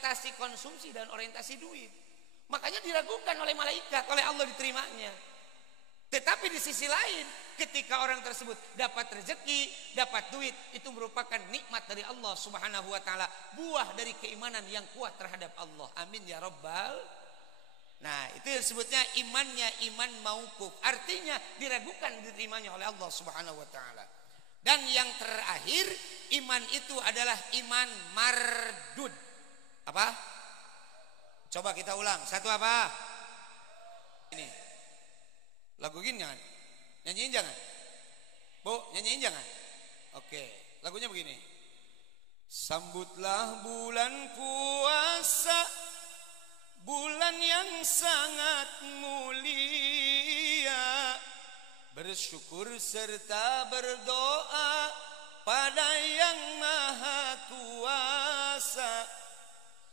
orientasi konsumsi dan orientasi duit. Makanya diragukan oleh malaikat, oleh Allah diterimanya. Tetapi di sisi lain, ketika orang tersebut dapat rezeki, dapat duit, itu merupakan nikmat dari Allah Subhanahu wa taala, buah dari keimanan yang kuat terhadap Allah. Amin ya rabbal. Nah, itu disebutnya imannya iman mauquf. Artinya diragukan diterimanya oleh Allah Subhanahu wa taala. Dan yang terakhir, iman itu adalah iman mardud. Apa? Coba kita ulang. Satu apa? Ini. Lagu gini jangan? Nyanyiin jangan? Bu, nyanyiin jangan? Oke, lagunya begini. Sambutlah bulan puasa, bulan yang sangat mulia. Bersyukur serta berdoa pada yang maha kuasa.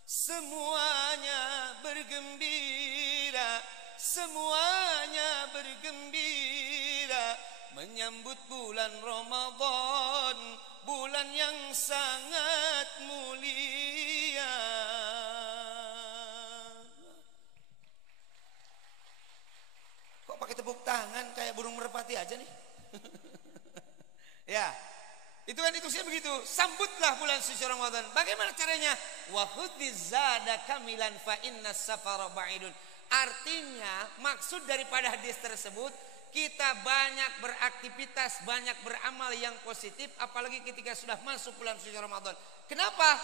Semuanya bergembira, semuanya bergembira menyambut bulan Ramadan, bulan yang sangat mulia. Kok pakai tepuk tangan kayak burung merpati aja nih? Ya, itu kan ditulisnya begitu. Sambutlah bulan suci Ramadan. Bagaimana caranya? Wa khudhiz zada kamilan fa innas safara ba'idun. Artinya maksud daripada hadis tersebut, kita banyak beraktivitas, banyak beramal yang positif, apalagi ketika sudah masuk bulan suci Ramadan. Kenapa?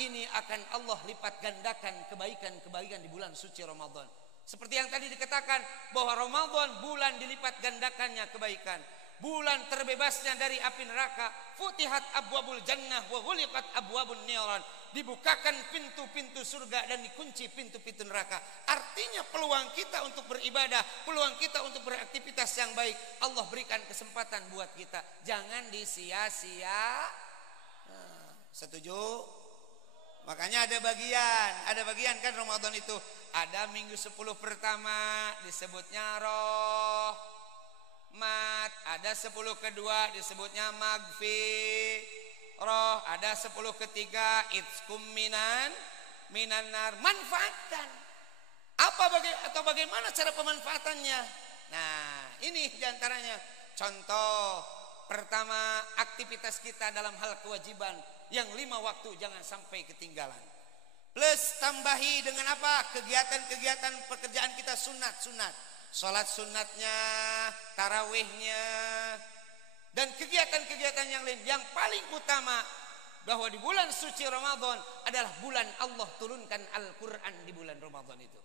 Ini akan Allah lipat gandakan kebaikan-kebaikan di bulan suci Ramadan. Seperti yang tadi dikatakan bahwa Ramadan bulan dilipat gandakannya kebaikan. Bulan terbebasnya dari api neraka. Futihat abwabul jannah wa ghuliqat abwabun niran. Dibukakan pintu-pintu surga dan dikunci pintu-pintu neraka. Artinya peluang kita untuk beribadah, peluang kita untuk beraktivitas yang baik, Allah berikan kesempatan buat kita. Jangan disia-sia. Nah, setuju? Makanya ada bagian kan Ramadan itu. Ada minggu 10 pertama disebutnya rahmat, ada 10 kedua disebutnya maghfirah, ada 10 ketiga itskum minan nar. Manfaatkan. Bagaimana cara pemanfaatannya? Nah, ini diantaranya. Contoh pertama, aktivitas kita dalam hal kewajiban yang 5 waktu jangan sampai ketinggalan. Plus tambahi dengan apa? Kegiatan-kegiatan pekerjaan kita sunat. Sholat sunatnya, tarawihnya, dan kegiatan-kegiatan yang lain. Yang paling utama bahwa di bulan suci Ramadan adalah bulan Allah turunkan Al-Quran di bulan Ramadan itu.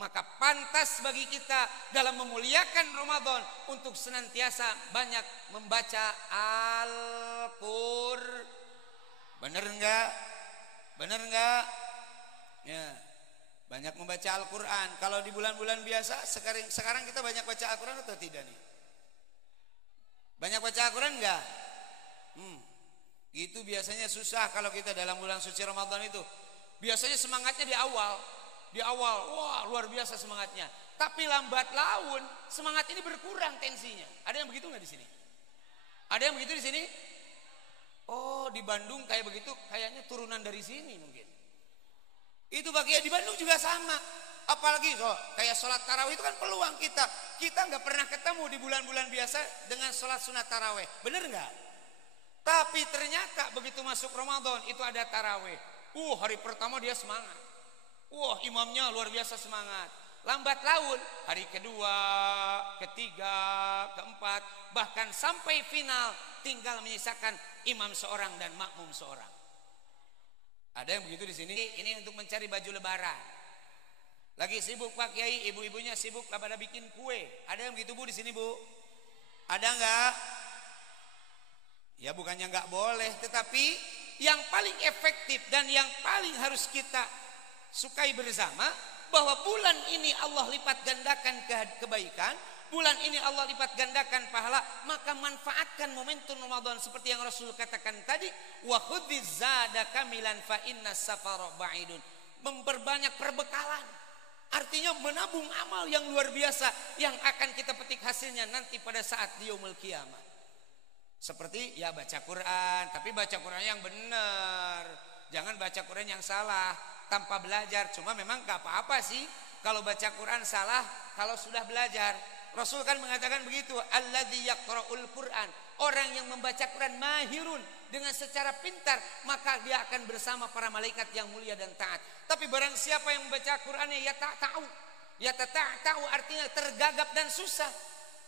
Maka pantas bagi kita dalam memuliakan Ramadan untuk senantiasa banyak membaca Al-Quran. Bener enggak? Ya, banyak membaca Al-Quran. Kalau di bulan-bulan biasa, sekarang kita banyak baca Al-Quran atau tidak nih? Banyak baca Al-Quran enggak? Itu biasanya susah kalau kita dalam bulan suci Ramadan itu. Biasanya semangatnya di awal, wah luar biasa semangatnya. Tapi lambat laun semangat ini berkurang tensinya. Ada yang begitu nggak di sini? Ada yang begitu di sini? Oh, di Bandung kayak begitu, kayaknya turunan dari sini mungkin. Itu bagian di Bandung juga sama. Apalagi kayak sholat tarawih itu kan peluang kita. Kita nggak pernah ketemu di bulan-bulan biasa dengan sholat sunat tarawih. Bener nggak? Tapi ternyata begitu masuk Ramadan itu ada tarawih. Hari pertama dia semangat. Imamnya luar biasa semangat. Lambat laun hari kedua, ketiga, keempat, bahkan sampai final tinggal menyisakan imam seorang dan makmum seorang. Ada yang begitu di sini? Ini untuk mencari baju lebaran. Lagi sibuk Pak Kiai, ibu-ibunya sibuk pada bikin kue. Ada yang begitu Bu di sini Bu? Ada enggak? Ya bukannya enggak boleh, tetapi yang paling efektif dan yang paling harus kita sukai bersama bahwa bulan ini Allah lipat gandakan kebaikan, bulan ini Allah lipat gandakan pahala, maka manfaatkan momentum Ramadan seperti yang Rasul katakan tadi, wa khudhiz zada kamilan fa innas safara ba'idun. Memperbanyak perbekalan. Artinya menabung amal yang luar biasa yang akan kita petik hasilnya nanti pada saat di yaumul qiyamah. Seperti baca Quran, tapi baca Quran yang benar. Jangan baca Quran yang salah. tanpa belajar. Cuma memang gak apa-apa sih kalau baca Quran salah kalau sudah belajar. Rasul kan mengatakan begitu, alladzi yaqra'ul Quran, orang yang membaca Quran mahirun, dengan secara pintar, maka dia akan bersama para malaikat yang mulia dan taat. Tapi barang siapa yang membaca Qurannya ya tak tahu, ya tak tahu artinya tergagap dan susah,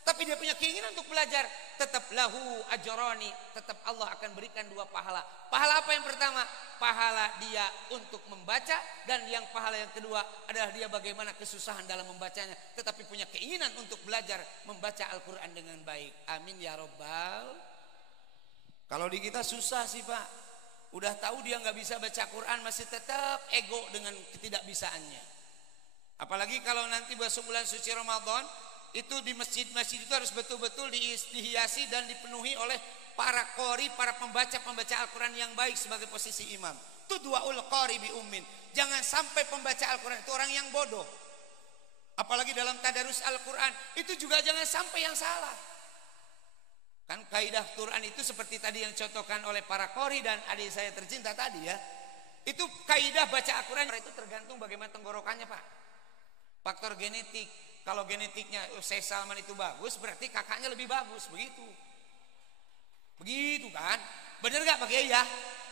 tapi dia punya keinginan untuk belajar, tetap lahu ajrani, tetap Allah akan berikan 2 pahala. Pahala apa yang pertama? Pahala dia untuk membaca, dan yang pahala yang kedua adalah dia bagaimana kesusahan dalam membacanya, tetapi punya keinginan untuk belajar membaca Al-Quran dengan baik. Amin ya robbal. Kalau di kita susah sih Pak, udah tahu dia nggak bisa baca Quran masih tetap ego dengan ketidakbisaannya. Apalagi kalau nanti masuk bulan suci Ramadan, itu di masjid-masjid itu harus betul-betul dihiasi dan dipenuhi oleh para qori, para pembaca Al-Quran yang baik sebagai posisi imam. Itu duaul qori bi ummin. Jangan sampai pembaca Al-Quran itu orang yang bodoh. Apalagi dalam tadarus Al-Quran itu juga jangan sampai yang salah. Kan kaidah Quran itu seperti tadi yang contohkan oleh para qori dan adik saya tercinta tadi ya. Itu kaidah baca Al-Quran itu tergantung bagaimana tenggorokannya Pak. Faktor genetik. Kalau genetiknya Syekh Salman itu bagus, berarti kakaknya lebih bagus, begitu. Begitu kan? Bener gak Pak Kiai ya?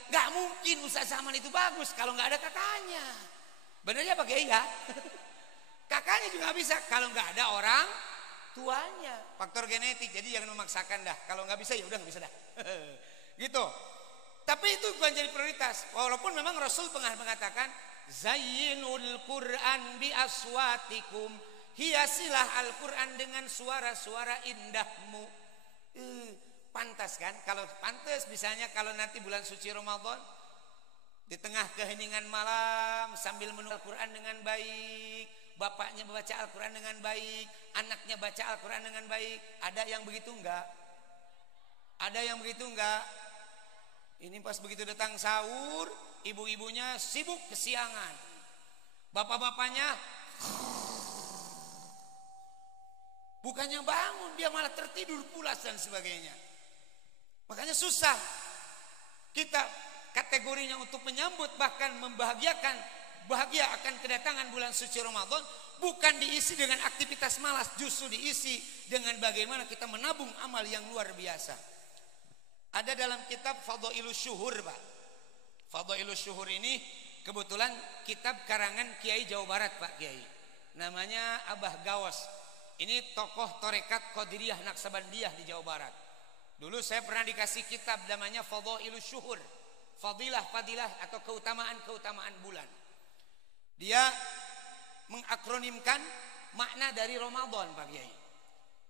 Gak mungkin Ustaz Salman itu bagus kalau gak ada kakaknya. Bener ya Pak Kiai ya? Kakaknya juga bisa kalau gak ada orang tuanya. Faktor genetik, jadi jangan memaksakan dah. Kalau gak bisa ya udah gak bisa dah. Gitu. Tapi itu bukan jadi prioritas. Walaupun memang Rasul pernah mengatakan, Zayyinul Qur'an bi aswatikum, hiasilah Al-Quran dengan suara-suara indahmu. Pantas kan? Kalau pantas misalnya kalau nanti bulan suci Ramadan, di tengah keheningan malam sambil menunggu Al-Quran dengan baik, bapaknya membaca Al-Quran dengan baik, anaknya baca Al-Quran dengan baik. Ada yang begitu enggak? Ada yang begitu enggak? Ini pas begitu datang sahur, ibu-ibunya sibuk kesiangan, bapak-bapaknya bukannya bangun, dia malah tertidur pulas dan sebagainya. Makanya susah kita kategorinya untuk menyambut bahkan membahagiakan, bahagia akan kedatangan bulan suci Ramadan, bukan diisi dengan aktivitas malas, justru diisi dengan bagaimana kita menabung amal yang luar biasa. Ada dalam kitab Fadhailus Syuhur Pak. Fadhailus Syuhur ini kebetulan kitab karangan Kiai Jawa Barat Pak Kiai. Namanya Abah Gawas. Ini tokoh Torekat Qadiriyah Naksabandiyah di Jawa Barat. Dulu saya pernah dikasih kitab namanya Fadhailus Syuhur. Fadilah-fadilah atau keutamaan-keutamaan bulan. Dia mengakronimkan makna dari Ramadan Pak Kiai.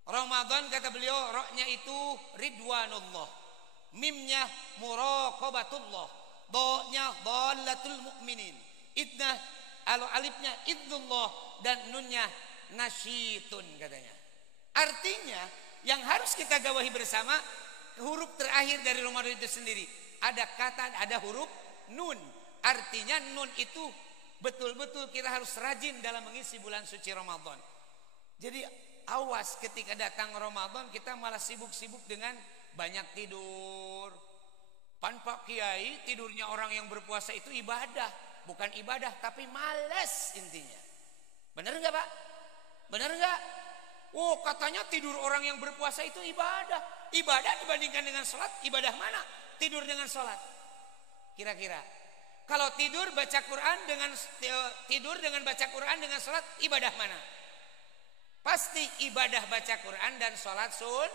Ramadan kata beliau, roknya itu ridwanullah, mimnya muraqabatullah, do-nya dhalatul mu'minin, idnah alifnya idnullah, dan nunnya nasyitun katanya. Artinya yang harus kita gawahi bersama huruf terakhir dari Ramadan itu sendiri. Ada kata, ada huruf nun. Artinya nun itu betul-betul kita harus rajin dalam mengisi bulan suci Ramadan. Jadi awas ketika datang Ramadan kita malah sibuk-sibuk dengan banyak tidur. Pan Pak Kiai, tidurnya orang yang berpuasa itu ibadah. Bukan ibadah tapi malas intinya. Benar enggak Pak? Benar enggak? Oh katanya tidur orang yang berpuasa itu ibadah. Ibadah dibandingkan dengan sholat, ibadah mana? Tidur dengan sholat. Kira-kira kalau tidur baca Quran dengan baca Quran dengan sholat, ibadah mana? Pasti ibadah baca Quran dan sholat sun.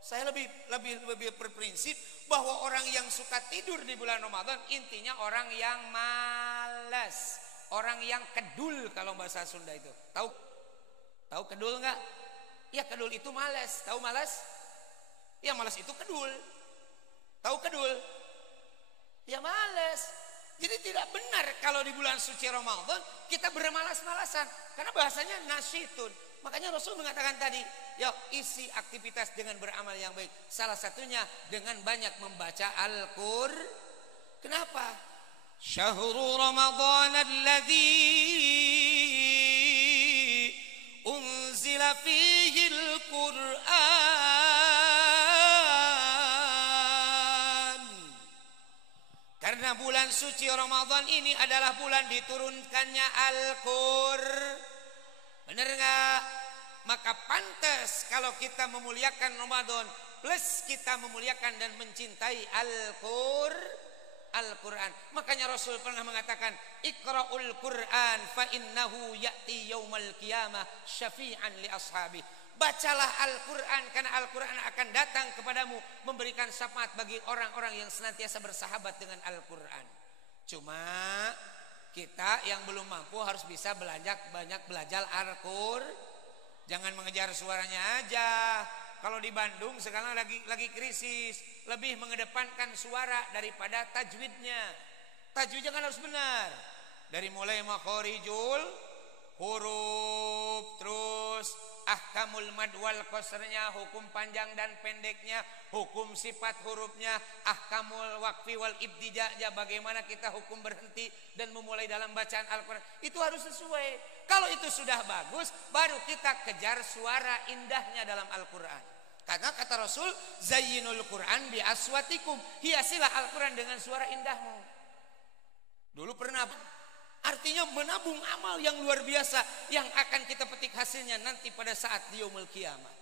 Saya lebih berprinsip bahwa orang yang suka tidur di bulan Ramadan intinya orang yang malas, orang yang kedul kalau bahasa Sunda itu. Tahu kedul nggak? Ya kedul itu malas. Tahu malas? Ya malas itu kedul. Tahu kedul? Ya malas. Jadi tidak benar kalau di bulan suci Ramadan kita bermalas-malasan, karena bahasanya nasyitun. Makanya Rasul mengatakan tadi, yuk isi aktivitas dengan beramal yang baik. Salah satunya dengan banyak membaca Al-Qur'an. Kenapa? Syahrul Ramadan alladzi unzila fihi Al-Qur'an. Karena bulan bulan suci Ramadan ini adalah bulan diturunkannya Al-Qur'an. Benar nggak? Maka pantas kalau kita memuliakan Ramadan plus kita memuliakan dan mencintai Al-Qur'an. Makanya Rasul pernah mengatakan, Iqra'ul Qur'an fa innahu ya'ti yaumal qiyamah syafi'an li ashabi. Bacalah Al-Quran karena Al-Quran akan datang kepadamu memberikan syafaat bagi orang-orang yang senantiasa bersahabat dengan Al-Quran. Cuma kita yang belum mampu harus bisa banyak belajar Al-Quran. Jangan mengejar suaranya aja. Kalau di Bandung sekarang lagi krisis, lebih mengedepankan suara daripada tajwidnya. Tajwidnya kan harus benar. Dari mulai makhorijul huruf, terus ahkamul mad wal qasrnya, hukum panjang dan pendeknya, hukum sifat hurufnya, ahkamul waqfi wal ibtida'nya, bagaimana kita hukum berhenti dan memulai dalam bacaan Al-Quran. Itu harus sesuai. Kalau itu sudah bagus, baru kita kejar suara indahnya dalam Al-Quran. Karena kata Rasul, zayyinul Quran bi aswatikum, hiasilah Al-Quran dengan suara indahmu. Dulu pernah, artinya menabung amal yang luar biasa yang akan kita petik hasilnya nanti pada saat di yaumul qiyamah.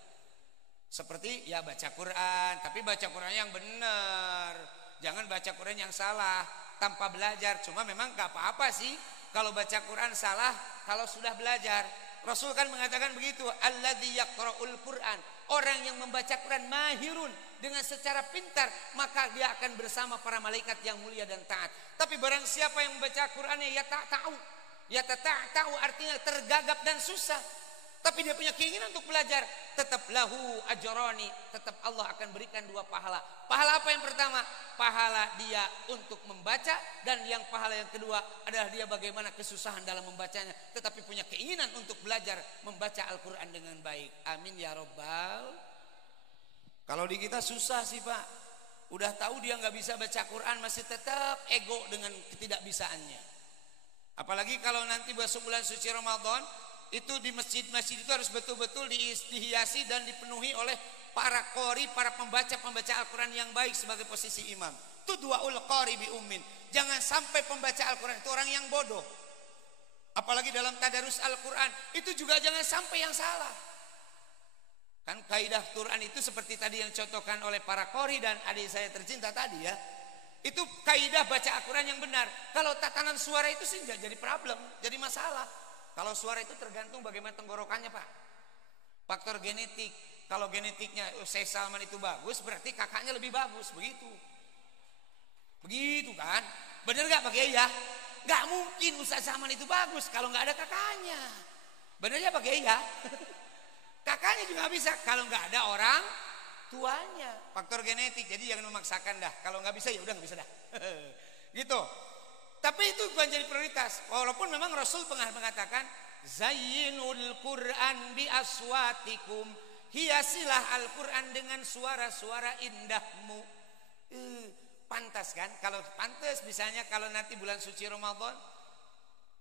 Seperti ya baca Quran, tapi baca Quran yang benar. Jangan baca Quran yang salah tanpa belajar. Cuma memang gak apa-apa sih kalau baca Quran salah kalau sudah belajar. Rasul kan mengatakan begitu, alladzi yaqra'ul Quran. Orang yang membaca Quran mahirun, dengan secara pintar, maka dia akan bersama para malaikat yang mulia dan taat. Tapi barang siapa yang membaca Qurannya ya tak tahu artinya tergagap dan susah, tapi dia punya keinginan untuk belajar, tetap lahu ajrani, tetap Allah akan berikan 2 pahala. Pahala apa yang pertama? Pahala dia untuk membaca, dan yang pahala yang kedua adalah dia bagaimana kesusahan dalam membacanya, tetapi punya keinginan untuk belajar membaca Al-Quran dengan baik. Amin ya robbal. Kalau di kita susah sih Pak. Udah tahu dia nggak bisa baca Quran, masih tetap ego dengan ketidakbisaannya. Apalagi kalau nanti masuk bulan suci Ramadan, itu di masjid-masjid itu harus betul-betul dihiasi dan dipenuhi oleh para qori, para pembaca Al-Quran yang baik sebagai posisi imam. Itu duaul qori bi ummin. Jangan sampai pembaca Al-Quran itu orang yang bodoh. Apalagi dalam tadarus Al-Quran, itu juga jangan sampai yang salah. Kan kaidah Quran itu seperti tadi yang contohkan oleh para qori dan adik saya tercinta tadi ya. Itu kaidah baca Al-Quran yang benar. Kalau tatanan suara itu sih nggak jadi problem, jadi masalah. Kalau suara itu tergantung bagaimana tenggorokannya Pak. Faktor genetik. Kalau genetiknya Syekh Salman itu bagus, berarti kakaknya lebih bagus, begitu. Begitu kan? Bener gak Pak Kiai ya? Gak mungkin Ustaz Salman itu bagus kalau gak ada kakaknya. Bener ya Pak Kiai ya? Kakaknya juga bisa kalau gak ada orang tuanya. Faktor genetik, jadi jangan memaksakan dah. Kalau gak bisa ya udah gak bisa dah. Gitu. Tapi itu bukan jadi prioritas. Walaupun memang Rasul pernah mengatakan, zayyinul Qur'an bi aswatikum, hiasilah Al-Quran dengan suara-suara indahmu. Pantas kan? Kalau pantas misalnya kalau nanti bulan suci Ramadan,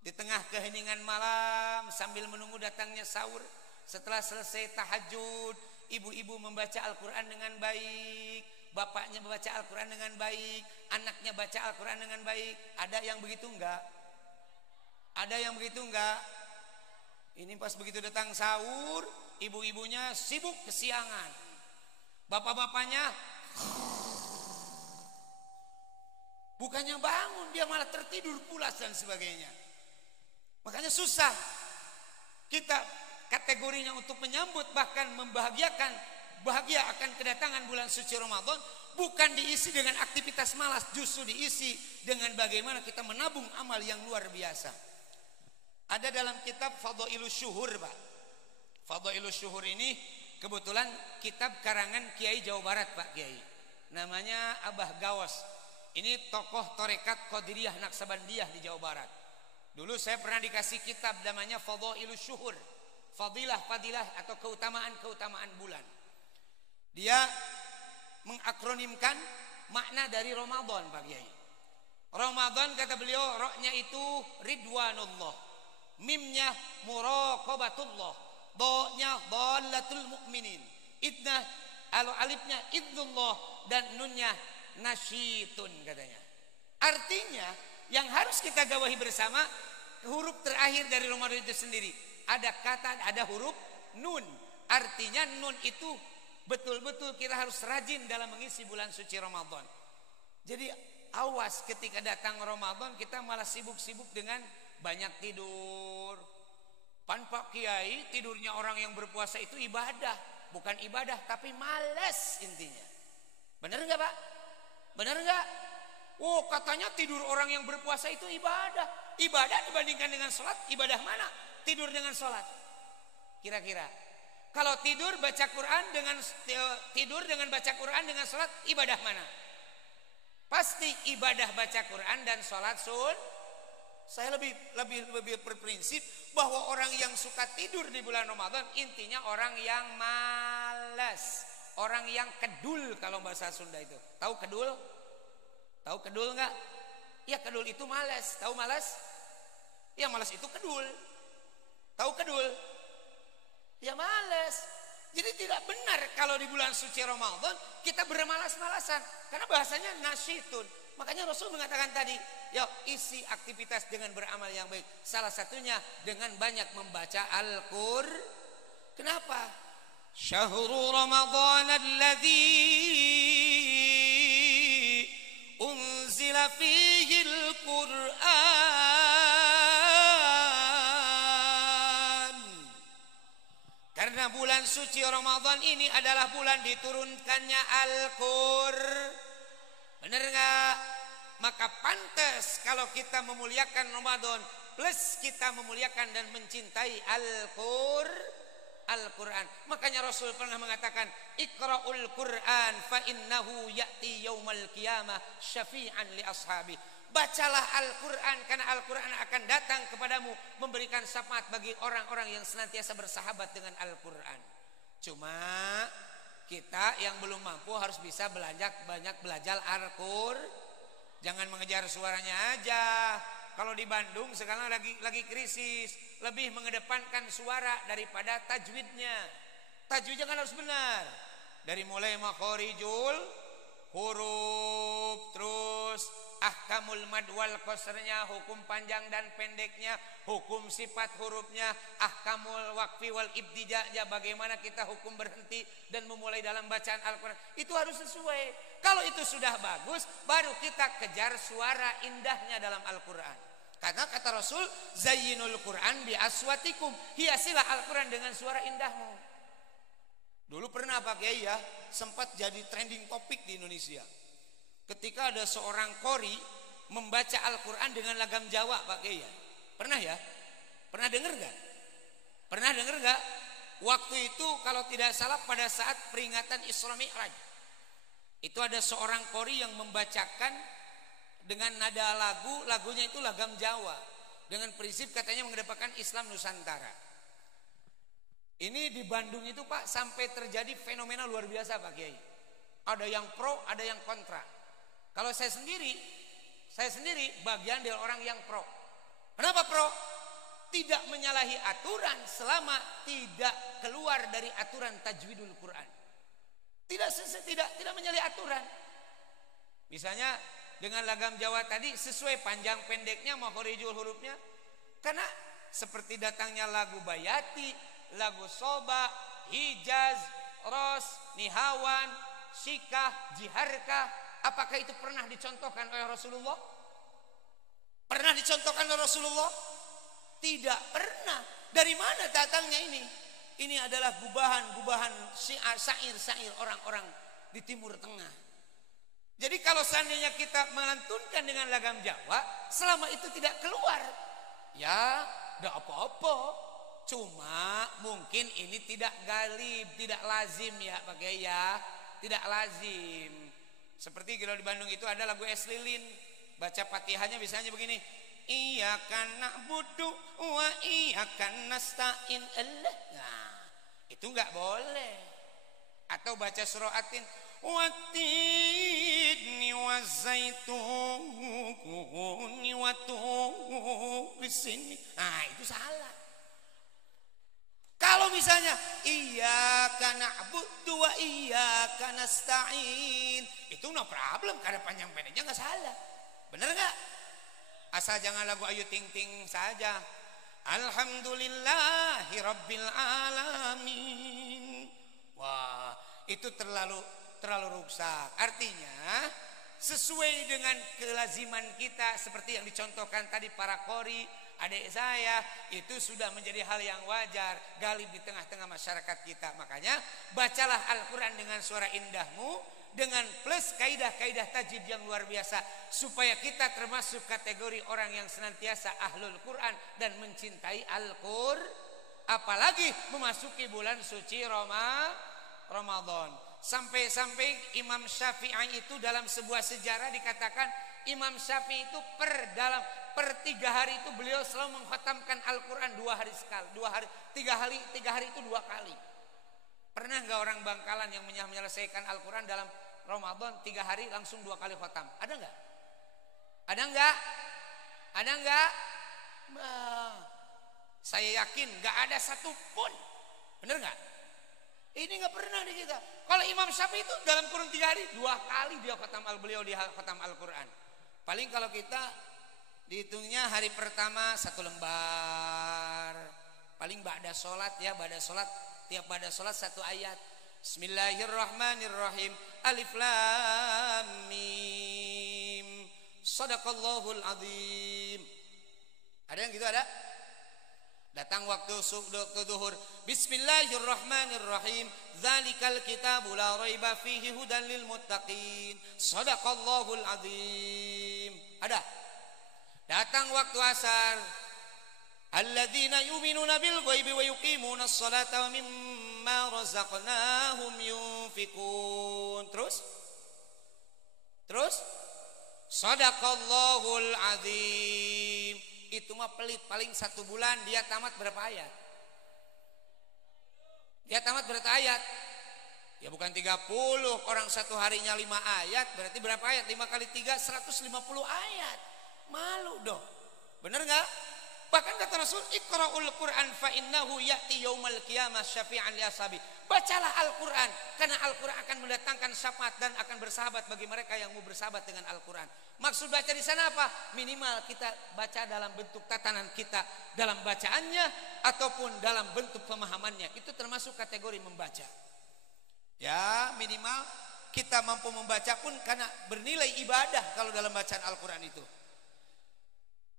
di tengah keheningan malam sambil menunggu datangnya sahur, setelah selesai tahajud, ibu-ibu membaca Al-Quran dengan baik, bapaknya membaca Al-Quran dengan baik, anaknya baca Al-Quran dengan baik. Ada yang begitu enggak? Ada yang begitu enggak? Ini pas begitu datang sahur, ibu-ibunya sibuk kesiangan, bapak-bapaknya bukannya bangun, dia malah tertidur pulas dan sebagainya. Makanya susah kita kategorinya untuk menyambut bahkan membahagiakan, bahagia akan kedatangan bulan suci Ramadan, bukan diisi dengan aktivitas malas, justru diisi dengan bagaimana kita menabung amal yang luar biasa. Ada dalam kitab Fadhailus Syuhur Pak. Fadhailus Syuhur ini kebetulan kitab karangan Kiai Jawa Barat Pak Kiai. Namanya Abah Gawas. Ini tokoh Tarekat Qadiriyah Naksabandiyah di Jawa Barat. Dulu saya pernah dikasih kitab namanya Fadhailus Syuhur. Fadilah-fadilah atau keutamaan-keutamaan bulan. Dia mengakronimkan makna dari Ramadan Pak Kiai. Ramadan kata beliau, roknya itu ridwanullah, mimnya muraqabatullah, do-nya dhalatul mu'minin, idna alifnya idnullah, dan nunnya nasyitun katanya. Artinya yang harus kita gawahi bersama huruf terakhir dari Ramadan itu sendiri. Ada kata, ada huruf nun. Artinya nun itu betul-betul kita harus rajin dalam mengisi bulan suci Ramadan. Jadi awas ketika datang Ramadan kita malah sibuk-sibuk dengan banyak tidur. Pak Kiai, tidurnya orang yang berpuasa itu ibadah. Bukan ibadah tapi malas intinya. Benar enggak Pak? Benar enggak? Oh katanya tidur orang yang berpuasa itu ibadah. Ibadah dibandingkan dengan sholat, ibadah mana? Tidur dengan sholat. Kira-kira. Kalau tidur baca Quran dengan baca Quran dengan sholat, ibadah mana? Pasti ibadah baca Quran dan sholat Saya lebih berprinsip bahwa orang yang suka tidur di bulan Ramadan intinya orang yang malas, orang yang kedul kalau bahasa Sunda itu. Tahu kedul? Tahu kedul enggak? Ya kedul itu malas. Tahu malas? Ya malas itu kedul. Tahu kedul? Ya malas. Jadi tidak benar kalau di bulan suci Ramadan kita bermalas-malasan. Karena bahasanya nasyitun. Makanya Rasul mengatakan tadi, yuk isi aktivitas dengan beramal yang baik. Salah satunya dengan banyak membaca Al-Qur'an. Kenapa? Syahrul Ramadan alladzi unzila fihi Al-Qur'an. Karena bulan suci Ramadan ini adalah bulan diturunkannya Al-Qur'an. Benar enggak? Maka pantas kalau kita memuliakan Ramadan plus kita memuliakan dan mencintai Al-Qur'an. Makanya Rasul pernah mengatakan, Iqra'ul Qur'an fa innahu ya'ti yaumal qiyamah syafi'an li ashabi. Bacalah Al-Qur'an karena Al-Qur'an akan datang kepadamu memberikan syafaat bagi orang-orang yang senantiasa bersahabat dengan Al-Qur'an. Cuma kita yang belum mampu harus bisa banyak belajar Al-Qur'an. Jangan mengejar suaranya aja. Kalau di Bandung sekarang lagi krisis, lebih mengedepankan suara daripada tajwidnya. Tajwidnya kan harus benar. Dari mulai makhorijul huruf, terus ahkamul mad wal qasrnya, hukum panjang dan pendeknya, hukum sifat hurufnya, ahkamul waqfi wal ibtida'nya, bagaimana kita hukum berhenti dan memulai dalam bacaan Al-Qur'an. Itu harus sesuai. Kalau itu sudah bagus, baru kita kejar suara indahnya dalam Al-Qur'an. Karena kata Rasul, zayyinul Qur'an bi aswatikum, hiasilah Al-Qur'an dengan suara indahmu. Dulu pernah Pak Kiai ya, sempat jadi trending topik di Indonesia. Ketika ada seorang qori membaca Al-Qur'an dengan lagam Jawa Pak Kiai ya. Pernah ya? Pernah dengar gak? Pernah dengar gak? Waktu itu kalau tidak salah pada saat peringatan Isra Mi'raj, itu ada seorang qori yang membacakan dengan nada lagunya itu lagam Jawa, dengan prinsip katanya mengedepankan Islam Nusantara. Ini di Bandung itu Pak sampai terjadi fenomena luar biasa Pak Kiai. Ada yang pro, ada yang kontra. Kalau saya sendiri bagian dari orang yang pro. Kenapa pro? Tidak menyalahi aturan selama tidak keluar dari aturan tajwidul Quran. Tidak menyalahi aturan. Misalnya dengan lagam Jawa tadi sesuai panjang pendeknya, makhorijul hurufnya. Karena seperti datangnya lagu Bayati, lagu Soba, Hijaz, Ros, Nihawan, Sikah, Jiharkah, apakah itu pernah dicontohkan oleh Rasulullah? Pernah dicontohkan oleh Rasulullah? Tidak pernah. Dari mana datangnya ini? Ini adalah gubahan syair-syair orang-orang di Timur Tengah. Jadi kalau seandainya kita melantunkan dengan lagam Jawa, selama itu tidak keluar, ya tidak apa-apa. Cuma mungkin ini tidak galib, tidak lazim ya Pak Kiai ya. Tidak lazim. Seperti kalau di Bandung itu ada lagu Es Lilin, baca Fatihahnya misalnya begini, Iyyaka na'budu wa iyyaka nasta'in. Nah, itu enggak boleh. Atau baca surah Atin, Wattini wazzaituni waturisini. Nah, itu salah. Kalau misalnya iyyaka na'budu wa iyyaka nasta'in, itu no problem karena panjang pendeknya enggak salah. Bener nggak? Asal jangan lagu Ayu Ting Ting saja. Alhamdulillahi Rabbil Alamin. Wah, itu terlalu rusak. Artinya sesuai dengan kelaziman kita seperti yang dicontohkan tadi para qori, adik saya, itu sudah menjadi hal yang wajar, galib di tengah-tengah masyarakat kita. Makanya bacalah Al-Quran dengan suara indahmu, dengan plus kaidah-kaidah tajwid yang luar biasa, supaya kita termasuk kategori orang yang senantiasa ahlul Quran dan mencintai Al-Qur'an, apalagi memasuki bulan suci Ramadan. Sampai-sampai Imam Syafi'i itu dalam sebuah sejarah dikatakan Imam Syafi'i itu per 3 hari itu beliau selalu mengkhatamkan Al-Quran 2 hari sekali, 3 hari itu 2 kali. Pernah nggak orang Bangkalan yang menyelesaikan Al-Quran dalam Ramadan 3 hari langsung 2 kali khatam? Ada nggak? Ada nggak? Ada nggak? Saya yakin nggak ada satupun. Bener nggak? Ini nggak pernah di kita. Kalau Imam Syafi'i itu dalam kurun 3 hari 2 kali dia beliau khatam Al-Quran. Paling kalau kita dihitungnya hari pertama 1 lembar. Paling ba'da sholat ya, tiap ba'da sholat 1 ayat. Bismillahirrahmanirrahim. Alif lam mim. Shadaqallahul azim. Ada yang gitu ada? Datang waktu zuhur. Bismillahirrahmanirrahim. Dzalikal kitabu la raiba fihi hudan lil muttaqin. Shadaqallahul azim. Ada? Datang waktu asar. Alladzina yu'minuna bil ghaibi wa yuqimuna as-salata wa mimma razaqnahum yunfikun. Terus Shadaqallahul azim. Itu mah pelit, paling 1 bulan dia tamat berapa ayat? Dia tamat berapa ayat? Ya bukan 30, orang 1 harinya 5 ayat, berarti berapa ayat? 5 kali 3 150 ayat. Malu dong. Bener nggak? Bahkan kata Rasul, Iqra'ul Qur'an fa innahu ya'ti yaumal qiyamah syafi'an li ashabi. Bacalah Al-Qur'an karena Al-Qur'an akan mendatangkan syafaat dan akan bersahabat bagi mereka yang mau bersahabat dengan Al-Qur'an. Maksud baca di sana apa? Minimal kita baca dalam bentuk tatanan kita dalam bacaannya ataupun dalam bentuk pemahamannya. Itu termasuk kategori membaca. Ya, minimal kita mampu membaca pun karena bernilai ibadah kalau dalam bacaan Al-Qur'an itu.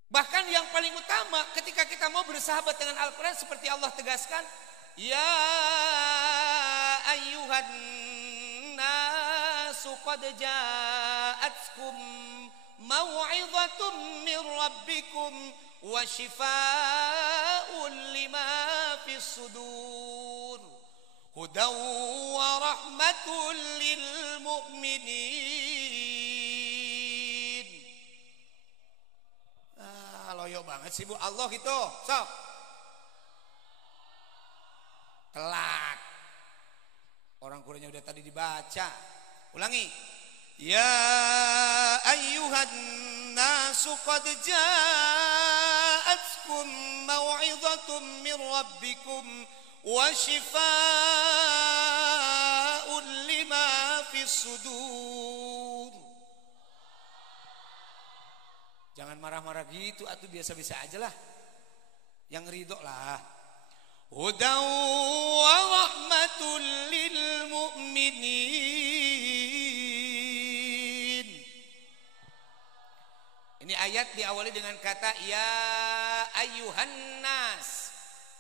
Bahkan yang paling utama ketika kita mau bersahabat dengan Al-Quran seperti Allah tegaskan, ya ayyuhan nasu qad ja'atkum mau'izatun min rabbikum wa shifaa'un lima fis sudur hudaw wa rahmatul lil mu'minin. Loyo banget sih Bu, Allah gitu. Sok. Telat. Orang Qur'annya udah tadi dibaca. Ulangi. Ya ayyuhan nasu qad ja'atkum mau'izatun min rabbikum wa shifaa'un lima fis sudur. Jangan marah-marah gitu, atuh biasa-biasa aja lah. Yang ridho lah. Hudaw wa rahmatul lil mu'minin. Ini ayat diawali dengan kata ya ayyuhan nas.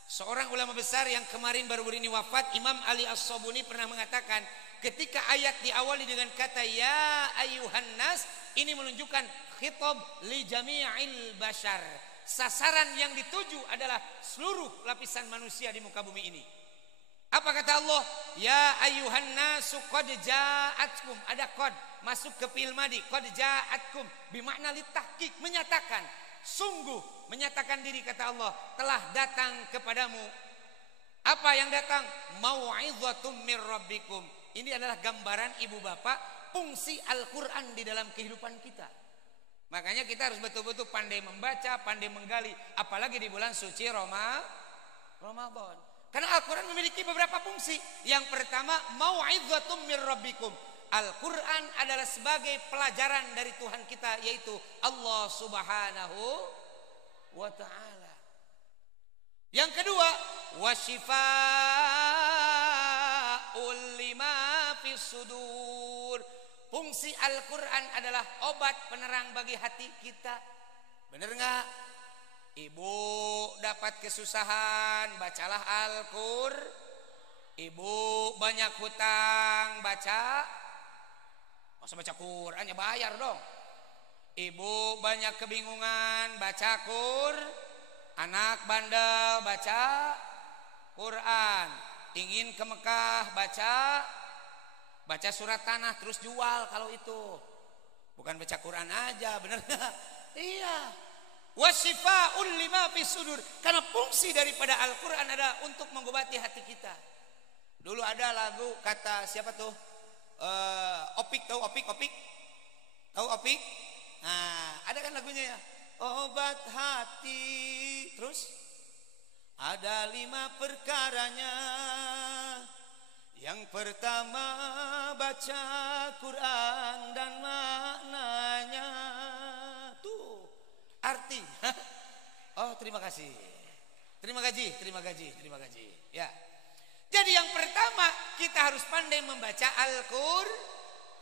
Seorang ulama besar yang kemarin baru-baru ini wafat, Imam Ali As-Sabuni pernah mengatakan, ketika ayat diawali dengan kata ya ayyuhan nas, ini menunjukkan khitab li jami'il bashar. Sasaran yang dituju adalah seluruh lapisan manusia di muka bumi ini. Apa kata Allah? Ya ayyuhan nasu qad ja'atkum. Ada qad masuk ke fi'il madhi. Qad ja'atkum bermakna litahqiq, menyatakan, sungguh menyatakan diri kata Allah telah datang kepadamu. Apa yang datang? Mau'izatum mir rabbikum. Ini adalah gambaran ibu bapak fungsi Al-Qur'an di dalam kehidupan kita. Makanya kita harus betul-betul pandai membaca, pandai menggali, apalagi di bulan suci Ramadan. Karena Al-Quran memiliki beberapa fungsi. Yang pertama, mau'izatum mir rabbikum. Al-Quran adalah sebagai pelajaran dari Tuhan kita, yaitu Allah Subhanahu wa ta'ala. Yang kedua, wasyifa'ul lima fis sudur. Fungsi Al-Quran adalah obat penerang bagi hati kita. Bener nggak? Ibu dapat kesusahan, bacalah Al-Quran. Ibu banyak hutang, masa baca Quran ya bayar dong. Ibu banyak kebingungan, baca Quran. Anak bandel, baca Quran. Ingin ke Mekah, baca surat tanah terus jual kalau itu. Bukan baca Quran aja, bener gak? Iya. Wasyifa'ul lima fis sudur. Karena fungsi daripada Al-Quran adalah untuk mengobati hati kita. Dulu ada lagu kata siapa tuh? Opik, tahu Opik? Tahu Opik? Nah, ada kan lagunya ya. Obat hati. Terus ada 5 perkaranya. Yang pertama baca Quran dan maknanya. Tuh artinya. Oh, terima kasih. Terima gaji. Ya. Jadi yang pertama kita harus pandai membaca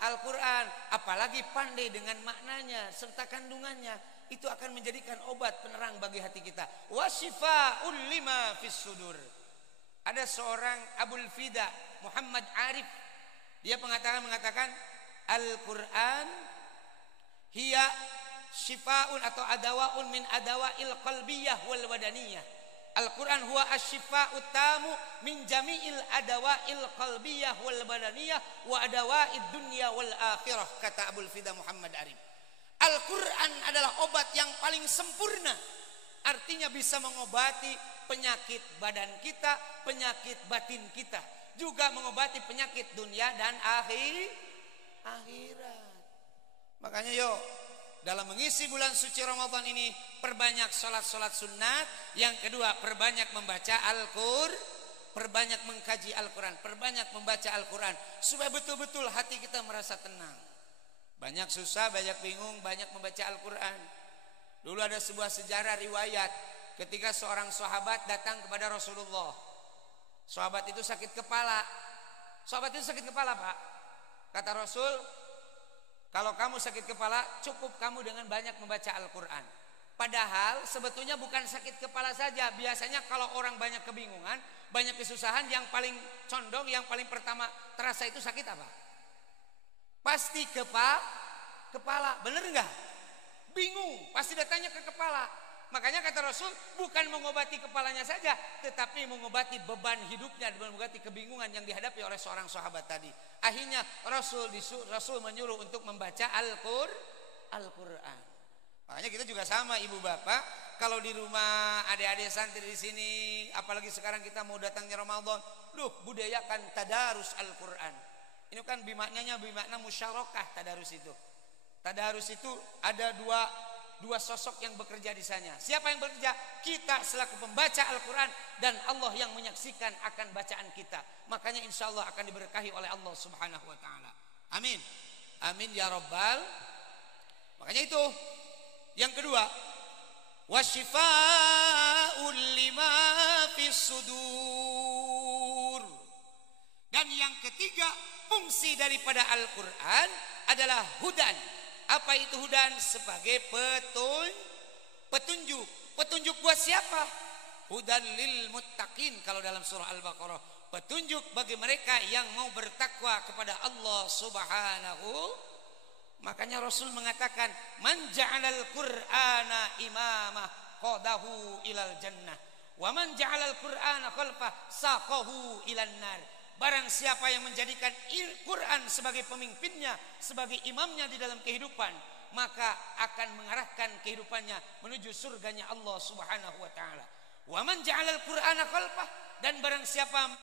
Al-Quran, apalagi pandai dengan maknanya serta kandungannya. Itu akan menjadikan obat penerang bagi hati kita. Wasyifa'ul lima fis sudur. Ada seorang Abul Fida Muhammad Arif, dia mengatakan Al-Quran hiya syifa'un atau adawaun min adawa'il qalbiyah wal wadaniyah. Al-Quran huwa asyifa'ut tamu min jami'il adawa'il qalbiyah wal badaniyah wa adawa'id dunya wal akhirah, kata Abul Fida Muhammad Arif. Al-Quran adalah obat yang paling sempurna. Artinya bisa mengobati penyakit badan kita, penyakit batin kita, juga mengobati penyakit dunia dan akhirat. Makanya yuk, dalam mengisi bulan suci Ramadan ini, perbanyak sholat sunnat. Yang kedua, perbanyak membaca Al-Quran, perbanyak mengkaji Al-Quran, perbanyak membaca Al-Quran, supaya betul-betul hati kita merasa tenang. Banyak susah, banyak bingung, banyak membaca Al-Quran. Dulu ada sebuah sejarah riwayat, ketika seorang sahabat datang kepada Rasulullah. Sahabat itu sakit kepala. Pak. Kata Rasul, kalau kamu sakit kepala, cukup kamu dengan banyak membaca Al-Quran. Padahal sebetulnya bukan sakit kepala saja. Biasanya kalau orang banyak kebingungan, banyak kesusahan, yang paling condong, yang paling pertama terasa itu sakit apa? Pasti kepala. Bener nggak? Bingung, pasti datangnya ke kepala. Makanya kata Rasul, bukan mengobati kepalanya saja, tetapi mengobati beban hidupnya, mengobati kebingungan yang dihadapi oleh seorang sahabat tadi. Akhirnya Rasul menyuruh untuk membaca Al-Quran. Makanya kita juga sama, ibu bapak, kalau di rumah adik-adik santri di sini, apalagi sekarang kita mau datangnya Ramadan, budayakan tadarus Al-Quran. Ini kan bimaknanya bimakna musyarakah tadarus itu. Tadarus itu ada dua sosok yang bekerja di sana. Siapa yang bekerja? Kita selaku pembaca Al-Quran, dan Allah yang menyaksikan akan bacaan kita. Makanya insya Allah akan diberkahi oleh Allah Subhanahu wa ta'ala. Amin. Amin ya Rabbal. Makanya itu. Yang kedua, wasyifa'ul lima fis sudur. Dan yang ketiga, fungsi daripada Al-Quran adalah hudan. Apa itu hudan? Sebagai petunjuk. Petunjuk buat siapa? Hudan lil muttaqin kalau dalam surah Al-Baqarah. Petunjuk bagi mereka yang mau bertakwa kepada Allah Subhanahu. Makanya Rasul mengatakan, man ja'alal Qur'ana imamah qadahu ilal jannah, wa man ja'alal Qur'ana khalfah saqahu ilan nar. Barang siapa yang menjadikan Quran sebagai pemimpinnya, sebagai imamnya di dalam kehidupan, maka akan mengarahkan kehidupannya menuju surganya Allah Subhanahu wa ta'ala. Wa man ja'alal Qur'ana khalfah, dan barang siapa